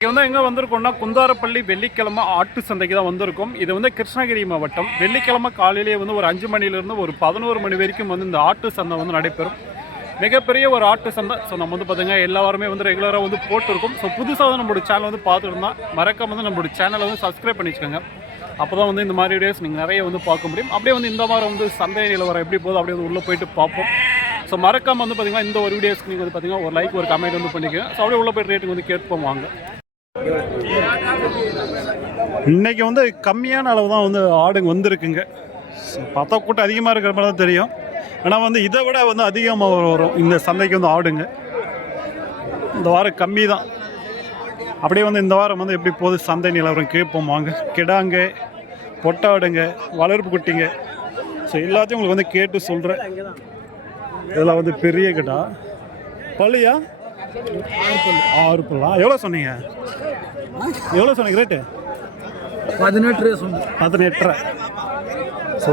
இங்கே வந்து எங்கே வந்திருக்கோம்னா குந்தாரப்பள்ளி வெள்ளிக்கிழமை ஆட்டு சந்தைக்கு தான் வந்திருக்கோம். இது வந்து கிருஷ்ணகிரி மாவட்டம். வெள்ளிக்கிழமை காலையிலேயே வந்து ஒரு 5 மணிலேருந்து ஒரு 11 மணி வரைக்கும் வந்து இந்த ஆட்டு சந்தை வந்து நடைபெறும். மிகப்பெரிய ஒரு ஆட்டு சந்தை. ஸோ நம்ம வந்து பார்த்தீங்கன்னா எல்லா வாரமே வந்து ரெகுலராக வந்து போட்டிருக்கோம். ஸோ புதுசாக வந்து நம்மளோட சேனல் வந்து பார்த்துருந்தா மறக்காம வந்து நம்மளோட சேனலை வந்து சப்ஸ்கிரைப் பண்ணி வச்சுக்கோங்க. அப்போ தான் வந்து இந்த மாதிரி வீடியோஸ் நீங்கள் நிறைய வந்து பார்க்க முடியும். அப்படியே வந்து இந்த வாரம் வந்து சந்தை நிலவரம் எப்படி போகுது அப்படியே வந்து உள்ளே போயிட்டு பார்ப்போம். ஸோ மறக்காமல் வந்து பார்த்தீங்கன்னா இந்த ஒரு வீடியோஸ்க்கு நீங்கள் வந்து பார்த்தீங்கன்னா ஒரு லைக் ஒரு கமெண்ட் வந்து பண்ணிக்கோங்க. ஸோ அப்படியே உள்ளே போய்ட்டு ரேட்டுக்கு வந்து கேட்போம் வாங்க. இன்னைக்கு வந்து கம்மியான அளவு தான் வந்து ஆடுங்க வந்திருக்குங்க. பார்த்தா கூட்டம் அதிகமாக இருக்கிற மாதிரி தான் தெரியும். ஆனால் வந்து இதை விட வந்து அதிகமாக வரும் இந்த சந்தைக்கு வந்து ஆடுங்க. இந்த வாரம் கம்மி தான். அப்படியே வந்து இந்த வாரம் வந்து எப்படி போகுது சந்தை நிலவரம் கேட்போம் வாங்க. கிடாங்க, பொட்டாடுங்க, வளர்ப்பு குட்டிங்க, ஸோ எல்லாத்தையும் உங்களுக்கு வந்து கேட்டு சொல்கிறேன். இதெல்லாம் வந்து பெரிய கிடா பள்ளியா 6 பல்லா. எவ்வளோ சொன்னீங்க? எவ்வளோ சொன்னீங்க ரேட்டு? 18,500. ஸோ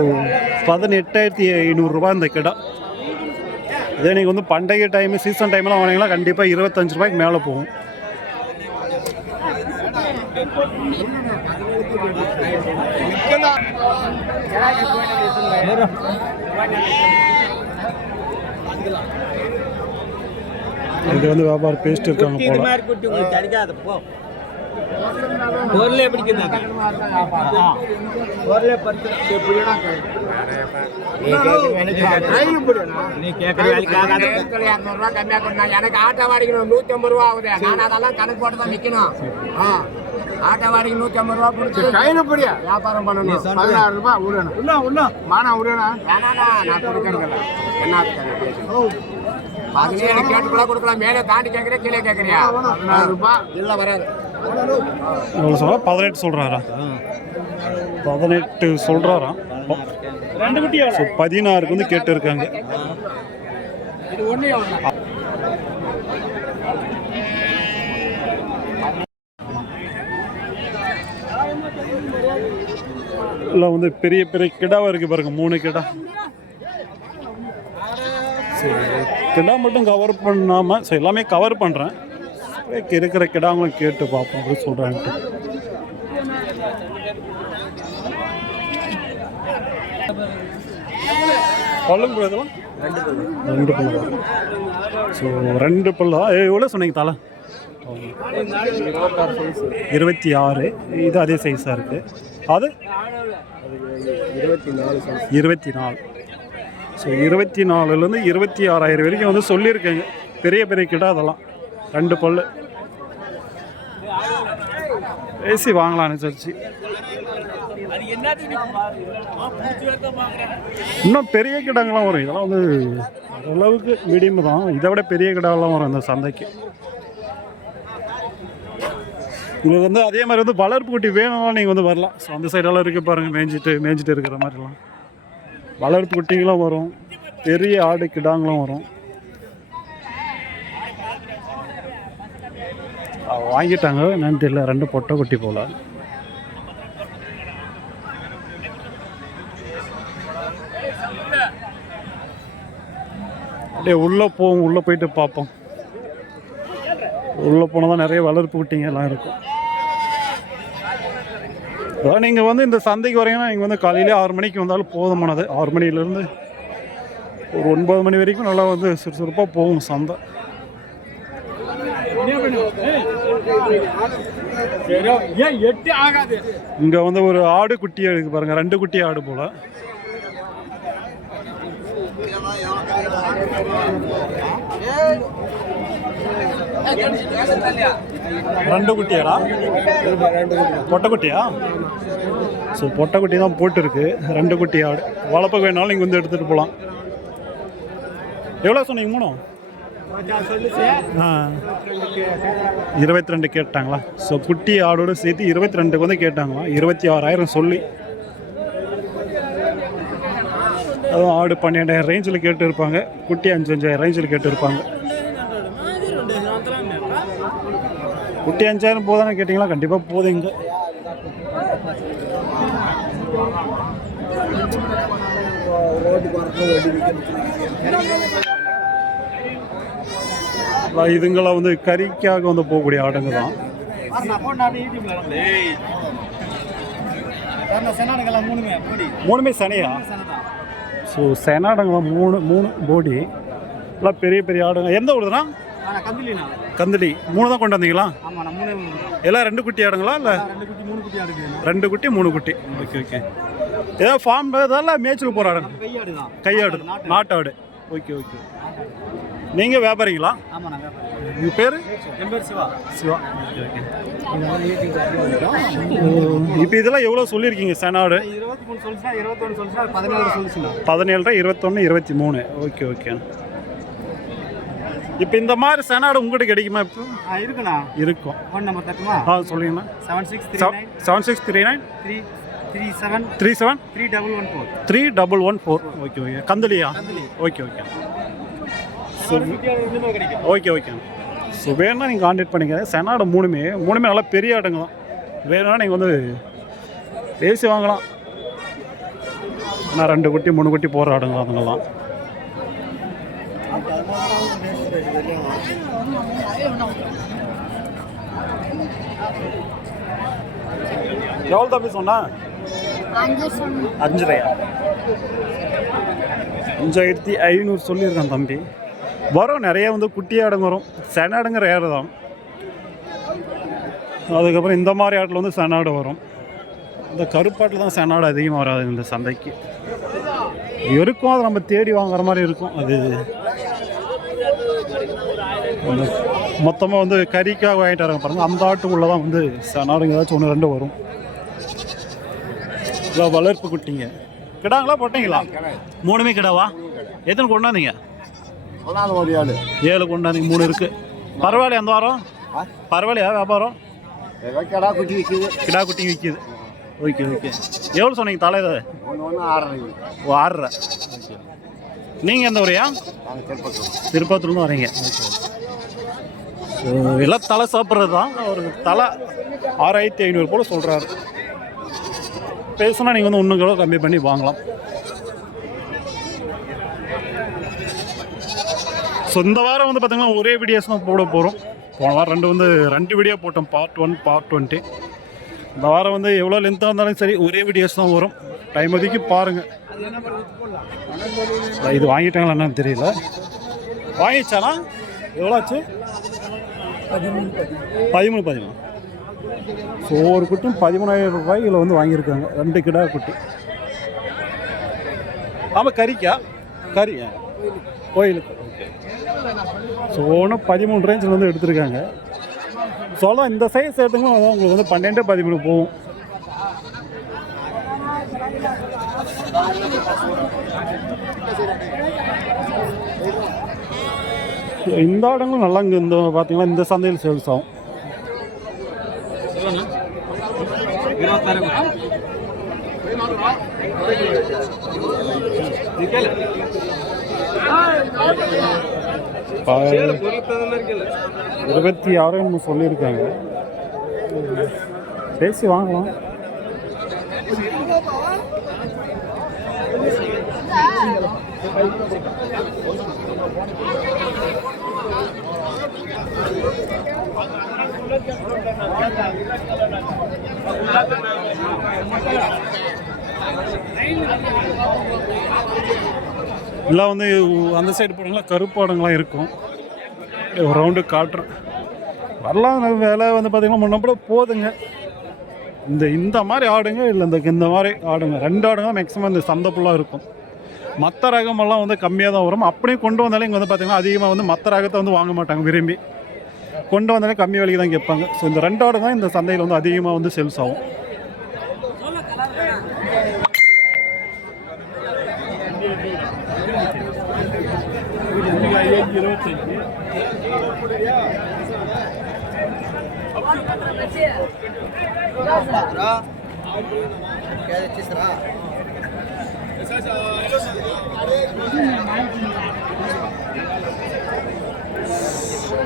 18,500 இந்த கிடா. இதே நீங்கள் வந்து பண்டிகை டைமு சீசன் டைம்லாம் வாங்கினீங்கன்னா கண்டிப்பாக 25 ரூபாய்க்கு மேலே போகும். இது வந்து வியாபாரம் பேசிட்டு இருக்காங்க போல. பொருளே பிடிக்குது. நீ கேட்கற வேலைக்கு ஆகாது. 200 கம்மியா கொடுத்தா எனக்கு ஆட்டோ வாடகை 150 ரூபா ஆகுது. நான் அதெல்லாம் கணக்கு போட்டு தான் நிக்கணும். ஆட்டோ வாடகை 150 ரூபா கொடுத்து கையில வியாபாரம் பண்ணணும். 16 ரூபாய் உள்ள மானா உடனா வேணாண்ணா நான் கொடுக்கறதில்ல. என்ன அதுலயே எனக்கு கேட்டு கூட கொடுக்கலாம். மேலே தாண்டி கேட்கறேன், கீழே கேட்கறியா? 16 ரூபாய் இல்ல வராது. எவ்வளோ சொல்கிறா? 18 சொல்கிறாரா? 18 சொல்கிறாரா? 16க்கு வந்து கேட்டு இருக்காங்க. இல்லை வந்து பெரிய பெரிய கிடாவாக இருக்குது பாருங்க. 3 கிடா. கிடா மட்டும் கவர் பண்ணாமல் ஸோ எல்லாமே கவர் பண்ணுறேன். இருக்கிற கிடாங்களும் கேட்டு பார்ப்போம் அப்படின்னு சொல்கிறான்ட்டு. பல்லும் கூட இதெல்லாம் 2 பல்லு தான். ஸோ 2 பல்லா. எவ்வளோ சொன்னீங்க தலை? 26. இது அதே சைஸாக இருக்குது. அது 24. ஸோ 24லேருந்து 26,000 வரைக்கும் வந்து சொல்லியிருக்கேங்க. பெரிய பெரிய கிடா அதெல்லாம் 2 பல்லு. ஏசி வாங்கலாம் அனுசரிச்சு. இன்னும் பெரிய கிடாங்கெல்லாம் வரும். இதெல்லாம் வந்து ஓரளவுக்கு மீடியம் தான். இதை விட பெரிய கிடாவெல்லாம் வரும் இந்த சந்தைக்கு. உங்களுக்கு வந்து அதே மாதிரி வந்து வளர்ப்பு குட்டி வேணும்னா நீங்கள் வந்து வரலாம். ஸோ அந்த சைடெல்லாம் இருக்குது பாருங்கள். மேய்ஞ்சிட்டு இருக்கிற மாதிரிலாம் வளர்ப்பு குட்டிங்களும் வரும். பெரிய ஆடு கிடாங்களும் வரும். வாங்கிட்டாங்க என்னன்னு தெரியல. 2 பொட்டை குட்டி போல. அப்படியே உள்ளே போவோம். உள்ளே போயிட்டு பார்ப்போம். உள்ளே போனால் தான் நிறைய வளர்ப்பு குட்டிங்க எல்லாம் இருக்கும். அதான் நீங்கள் வந்து இந்த சந்தைக்கு வரீங்கன்னா நீங்கள் வந்து காலையிலே 6 மணிக்கு வந்தாலும் போதுமானது. 6 மணிலேருந்து ஒரு 9 மணி வரைக்கும் நல்லா வந்து சுறுசுறுப்பாக போகும் சந்தை. இங்கே வந்து ஒரு ஆடு குட்டியாக இருக்குது பாருங்கள். 2 குட்டி ஆடு போல். ரெண்டு குட்டியாடா? பொட்டைக்குட்டியா? ஸோ பொட்டைக்குட்டி தான் போட்டுருக்கு. 2 குட்டி ஆடு. வளர்ப்ப வேணாலும் நீங்கள் வந்து எடுத்துகிட்டு போகலாம். எவ்வளோ சொன்னீங்க? 3? 22 கேட்டாங்களா? ஸோ குட்டி ஆடோடு சேர்த்து 22க்கு வந்து கேட்டாங்களா? 26,000 சொல்லி. அதுவும் ஆடு 12,000 ரேஞ்சில் கேட்டு இருப்பாங்க. குட்டி 5,000 ரேஞ்சில் கேட்டு இருப்பாங்க. குட்டி 5,000 போதானே கேட்டிங்களா? கண்டிப்பாக போதுங்க. இதுங்களாம் வந்து கறிக்காக வந்து போகக்கூடிய ஆடுங்க தான். மூணுமே சனியா? ஸோ செனாடுங்களா மூணு போடி எல்லாம் பெரிய பெரிய ஆடுங்க. எந்த ஊருதுண்ணா? கந்தளி. 3 தான் கொண்டு வந்தீங்களா? எல்லாம் 2 குட்டி ஆடுங்களா இல்லை? 2 குட்டி 3 குட்டி. Okay okay. ஏதாவது ஃபார்ம் இதெல்லாம் மேய்ச்சலுக்கு போகிற ஆடுங்க? கையாடு, நாட்டாடு. Okay okay. நீங்கள் வியாபாரிங்களா? உங்கள் பேர்? சிவா. சிவா. Okay okay. இப்போ இதெல்லாம் எவ்வளோ சொல்லியிருக்கீங்க செனாடு? 17, 21, 23. Okay okay. இப்போ இந்த மாதிரி செனாடு உங்கள்கிட்ட கிடைக்குமா? இப்போ இருக்குண்ணா. இருக்கும். ஃபோன் நம்பர் தட்டுமா? சொல்லுங்கண்ணா. 7639 37 3114. Okay okay. கந்தளியா? Okay okay. Okay okay. So வேணும்னா நீங்கள் கான்டாக்ட் பண்ணிக்க. செனாடு மூணுமே நல்லா பெரிய ஆடுங்க தான். வேணும்னா நீங்கள் வந்து பேசி வாங்கலாம். நான் 2 குட்டி 3 குட்டி போகிற ஆடுங்க அதுங்கெல்லாம். எவ்வளோ தம்பி சொன்னா? 5,500. 5,500 சொல்லியிருக்கான் தம்பி. வரும் நிறைய வந்து குட்டி ஆடுங்க வரும். செனாடுங்க ரேரு தான். அதுக்கப்புறம் இந்த மாதிரி ஆட்டில் வந்து செனாடு வரும். இந்த கருப்பாட்டில் தான் செனாடு அதிகமாக வராது இந்த சந்தைக்கு. இருக்கும், அது நம்ம தேடி வாங்குற மாதிரி இருக்கும். அது மொத்தமாக வந்து கறிக்காக வாங்கிட்டு வராங்க பாருங்கள். அந்த ஆட்டுக்குள்ளே தான் வந்து செனாடுங்க ஏதாச்சும் 1 2 வரும். இல்லை வளர்ப்பு குட்டிங்க. கிடாங்களா போட்டிங்களா? 3மே கிடாவா? எத்தனை கொண்டாந்தீங்க? 7 கொண்டாந்தீங்க. 3 இருக்குது. பரவாயில்லையா அந்த வாரம்? பரவாயில்லையா வியாபாரம்? கிடா குட்டி விற்கிது. Okay okay. எவ்வளோ சொன்னீங்க தலை? 6.5. 6.5. நீங்கள் எந்த ஊரையா? திருப்பத்தூர்லேருந்து வரீங்க. எல்லாம் தலை சாப்பிட்றது தான். ஒரு தலை 6,500 போல் சொல்கிறாரு. பேசுனா நீங்கள் வந்து 1 கிலோ கம்மி பண்ணி வாங்கலாம். ஸோ இந்த வாரம் வந்து பார்த்திங்கன்னா ஒரே வீடியோஸ் தான் போட போகிறோம். போன வாரம் 2 வீடியோ போட்டோம். Part 1 part 20. இந்த வாரம் வந்து எவ்வளோ லென்த்தாக இருந்தாலும் சரி ஒரே வீடியோஸ் தான் வரும். டைம் ஒதுக்கி பாருங்கள். இது வாங்கிட்டாங்களா என்னன்னு தெரியல. வாங்கிச்சானா? எவ்வளோ ஆச்சு? 13. ஸோ ஒவ்வொரு குட்டியும் 13,000 ரூபாய்களை வந்து வாங்கியிருக்காங்க. 2 கிடா குட்டி. ஆமாம் கறிக்கா? கறியா? கோயிலுக்கு. ஓகே. ஸோ ஒன்று 13 ரேஞ்சில் வந்து எடுத்திருக்காங்க. சொல்லலாம் இந்த சைஸ் எடுத்துங்க உங்களுக்கு வந்து 12 13 போகும். இந்த ஆடுங்களும் நல்லா இங்கே இந்த பார்த்தீங்கன்னா இந்த சந்தையில் சேல்ஸ் ஆகும். இருபத்தி 6 சொல்லியிருக்காங்க. பேசி வாங்கலாம். எல்லாம் வந்து அந்த சைடு போனீங்களா கருப்பாடுங்களாம் இருக்கும். ஒரு ரவுண்டு காட்டுறேன் வரலாம். வேலை வந்து பார்த்திங்கன்னா முன்னப்பட போதுங்க. இந்த மாதிரி ஆடுங்க இல்லை இந்த மாதிரி ஆடுங்க 2 ஆடுங்க தான் மேக்ஸிமம் இந்த சந்தை ஃபுல்லாக இருக்கும். மற்ற ரகமெல்லாம் வந்து கம்மியாக தான் வரும். அப்படியே கொண்டு வந்தாலே இங்கே வந்து பார்த்திங்கன்னா அதிகமாக வந்து மற்ற ரகத்தை வந்து வாங்க மாட்டாங்க. விரும்பி கொண்டு வந்தாலே கம்மி விலைக்கு தான் கேட்பாங்க. ஸோ இந்த 2 ஆடு தான் இந்த சந்தையில் வந்து அதிகமாக வந்து சேல்ஸ் ஆகும்.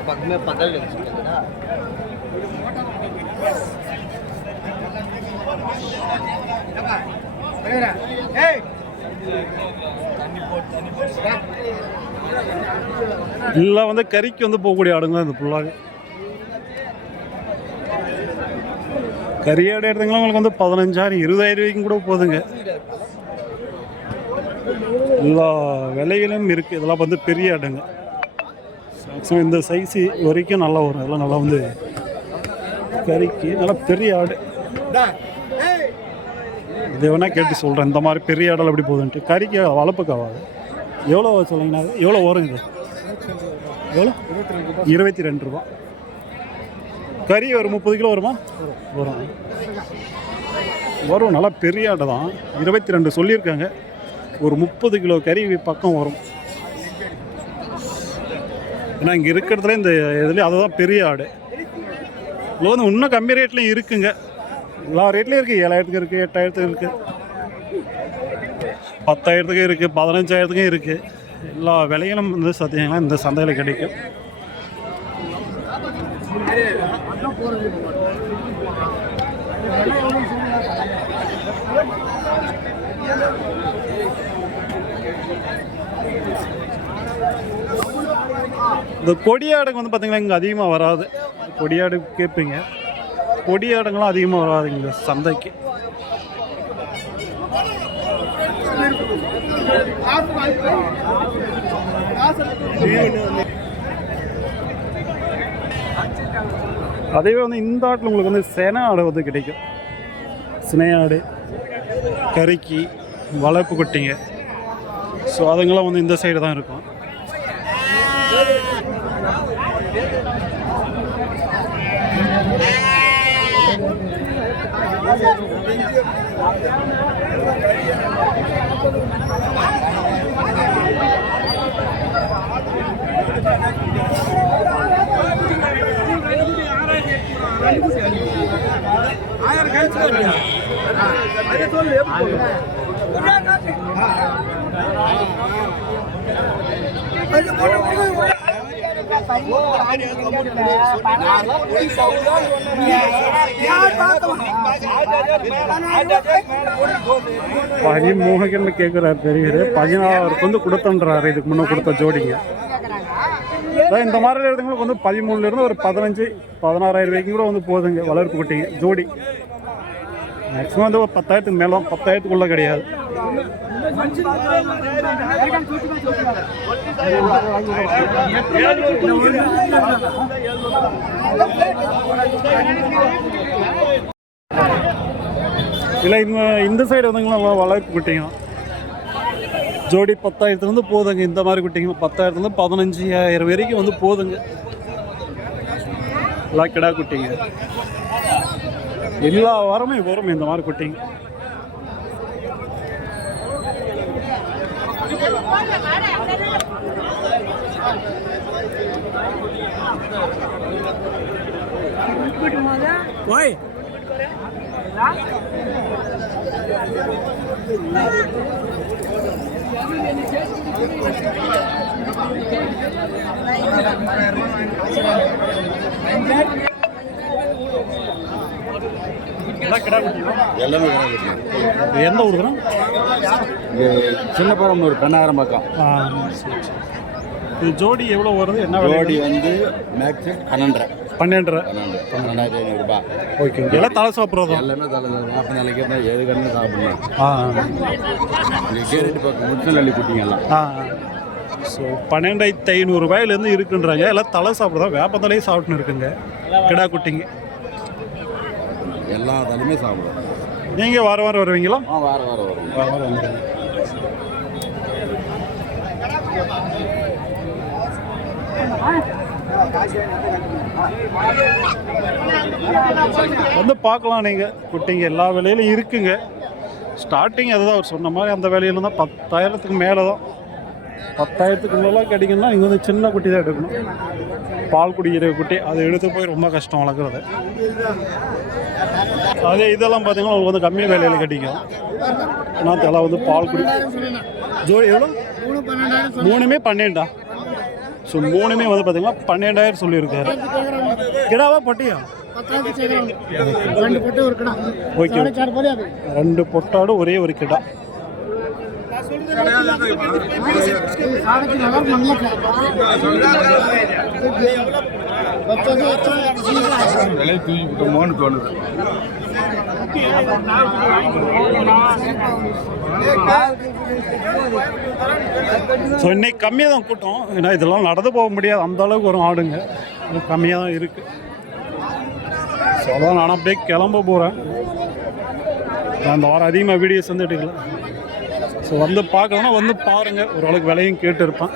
पग में पकड़ ले எல்லாம் வந்து கறிக்கு வந்து போகக்கூடிய ஆடுங்க இந்த ஃபுல்லாக. கறியாடு எடுத்தீங்கன்னா உங்களுக்கு வந்து 15,000 20,000 வரைக்கும் கூட போகுதுங்க. எல்லா விலைகளும் இருக்குது. இதெல்லாம் வந்து பெரிய ஆடுங்க. மேக்ஸிமம் இந்த சைஸு வரைக்கும் நல்லா வரும். இதெல்லாம் நல்லா வந்து கறிக்கு நல்லா பெரிய ஆடு. இது வேணால் கேட்டு சொல்கிறேன், இந்த மாதிரி பெரிய ஆடெல்லாம் எப்படி போகுதுன்ட்டு. கறிக்கு வளர்ப்புக்கு ஆகாது. எவ்வளோ சொல்லுங்கண்ணா? எவ்வளோ வரும் இது? எவ்வளோ? 22 ரூபா. கறி ஒரு 30 கிலோ வருமா? வரும் வரும். நல்லா பெரிய ஆடை தான். 22 சொல்லியிருக்காங்க. ஒரு 30 கிலோ கறி பக்கம் வரும். ஏன்னா இங்கே இருக்கிறதுல இந்த இதுலேயும் அதுதான் பெரிய ஆடு. இதில் வந்து இன்னும் கம்மி ரேட்லையும் இருக்குங்க. எல்லா ரேட்லேயும் இருக்குது. 7,000 இருக்குது, 8,000 இருக்குது, 10,000 இருக்குது, 15,000 இருக்குது. எல்லா விலைகளும் வந்து சத்தியங்களா இந்த சந்தையில் கிடைக்கும். இந்த கொடியாடுங்க வந்து பார்த்திங்கன்னா இங்கே அதிகமாக வராது. கொடியாடு கேட்பீங்க, கொடியாடுங்களாம் அதிகமாக வராது இங்கே சந்தைக்கு. அதேவே வந்து இந்த ஆட்டில் உங்களுக்கு வந்து சென ஆடு வந்து கிடைக்கும். சினையாடு, கறிக்கு, வளர்ப்பு குட்டிங்க. ஸோ அதுங்கெல்லாம் வந்து இந்த சைடு தான் இருக்கும். பதிமூணுக்குன்னு கேட்குறாரு பெரியவர். 16 வந்து கொடுத்தன்றாரு. இதுக்கு முன்னே கொடுத்த ஜோடிங்க. அதான் இந்த மாதிரி இடத்துங்களுக்கு வந்து 13 ஒரு 15,000-16,000 வரைக்கும் கூட வந்து போகுதுங்க வளர்ப்பு குட்டிங்க ஜோடி. மேக்ஸிமம் வந்து ஒரு 10,000 மேலே, 10,000 கிடையாது. இல்லை இந்த சைடு வந்துங்களா வளர்ப்பு குட்டிங்க ஜோடி 10,000 போகுதுங்க. இந்த மாதிரி குட்டிங்க 10,000 15,000 வரைக்கும் வந்து போகுதுங்க. எல்லாம் கிடா குட்டிங்க. எல்லா வாரமும் வரும் இந்த மாதிரி குட்டிங்க. ஓய் எல்லாமே எந்த ஊர் தான்? சின்ன பரம்பூர் பெண்ணாயிரம் பக்கம். இது ஜோடி எவ்வளோ வருது? என்ன ஜோடி வந்து மேக்ஸிமம் 12,500 ரூபாய். ஓகே. எல்லாம் தலை சாப்பிட்றது எல்லாமே தலை 40 நாளைக்கு இருந்தால் எது கண்ணு சாப்பிடலாம். இங்கே கேரட்டு பக்கம் முச்சநெல்லி குட்டிங்கெல்லாம். ஸோ 12,500 ரூபாயிலேருந்து இருக்குன்றாங்க. எல்லாம் தலை சாப்பிட்றதா, வேப்பத்தலையும் சாப்பிட்டுன்னு இருக்குங்க கிடா குட்டிங்க. எல்லா தலையுமே சாப்பிடுவோம். நீங்கள் வாரம் வாரம் வருவீங்களா? வாரம் வரும். வாரம் வாரம் வந்துடுங்க. வந்து பார்க்கலாம். நீங்கள் குட்டிங்க எல்லா விலையிலும் இருக்குங்க. ஸ்டார்டிங் அதுதான் அவர் சொன்ன மாதிரி அந்த விலையில தான் 10,000 மேலே தான். 10,000 மேலே கிடைக்குன்னா நீங்கள் வந்து சின்ன குட்டி தான் எடுக்கணும். பால் குடிக்கிற குட்டி அதை எடுத்து போய் ரொம்ப கஷ்டம் வளர்க்குறது. அதே இதெல்லாம் பார்த்தீங்கன்னா உங்களுக்கு வந்து கம்மியாக விலையில் கிடைக்கும். ஆனால் இதெல்லாம் வந்து பால் குடி ஜோடி எவ்வளோ? 12,000. ஸோ 3 வந்து பார்த்தீங்கன்னா 12,000 சொல்லியிருக்காரு. கிடாவா பொட்டியா? ஓகே. 2 பொட்டாடு ஒரே ஒரு கிடா. தோணுது. ஸோ இன்னைக்கு கம்மியாக தான் கூட்டம், ஏன்னா இதெல்லாம் நடந்து போக முடியாது அந்த அளவுக்கு ஒரு ஆடுங்க, கம்மியாக தான் இருக்குது. ஸோ அதான் நான் அப்படியே கிளம்ப போகிறேன். அந்த வாரம் அதிகமாக வீடியோஸ் வந்து எடுக்கல. ஸோ வந்து பார்க்கணுன்னா வந்து பாருங்கள், ஓரளவுக்கு விலையும் கேட்டு இருப்பேன்.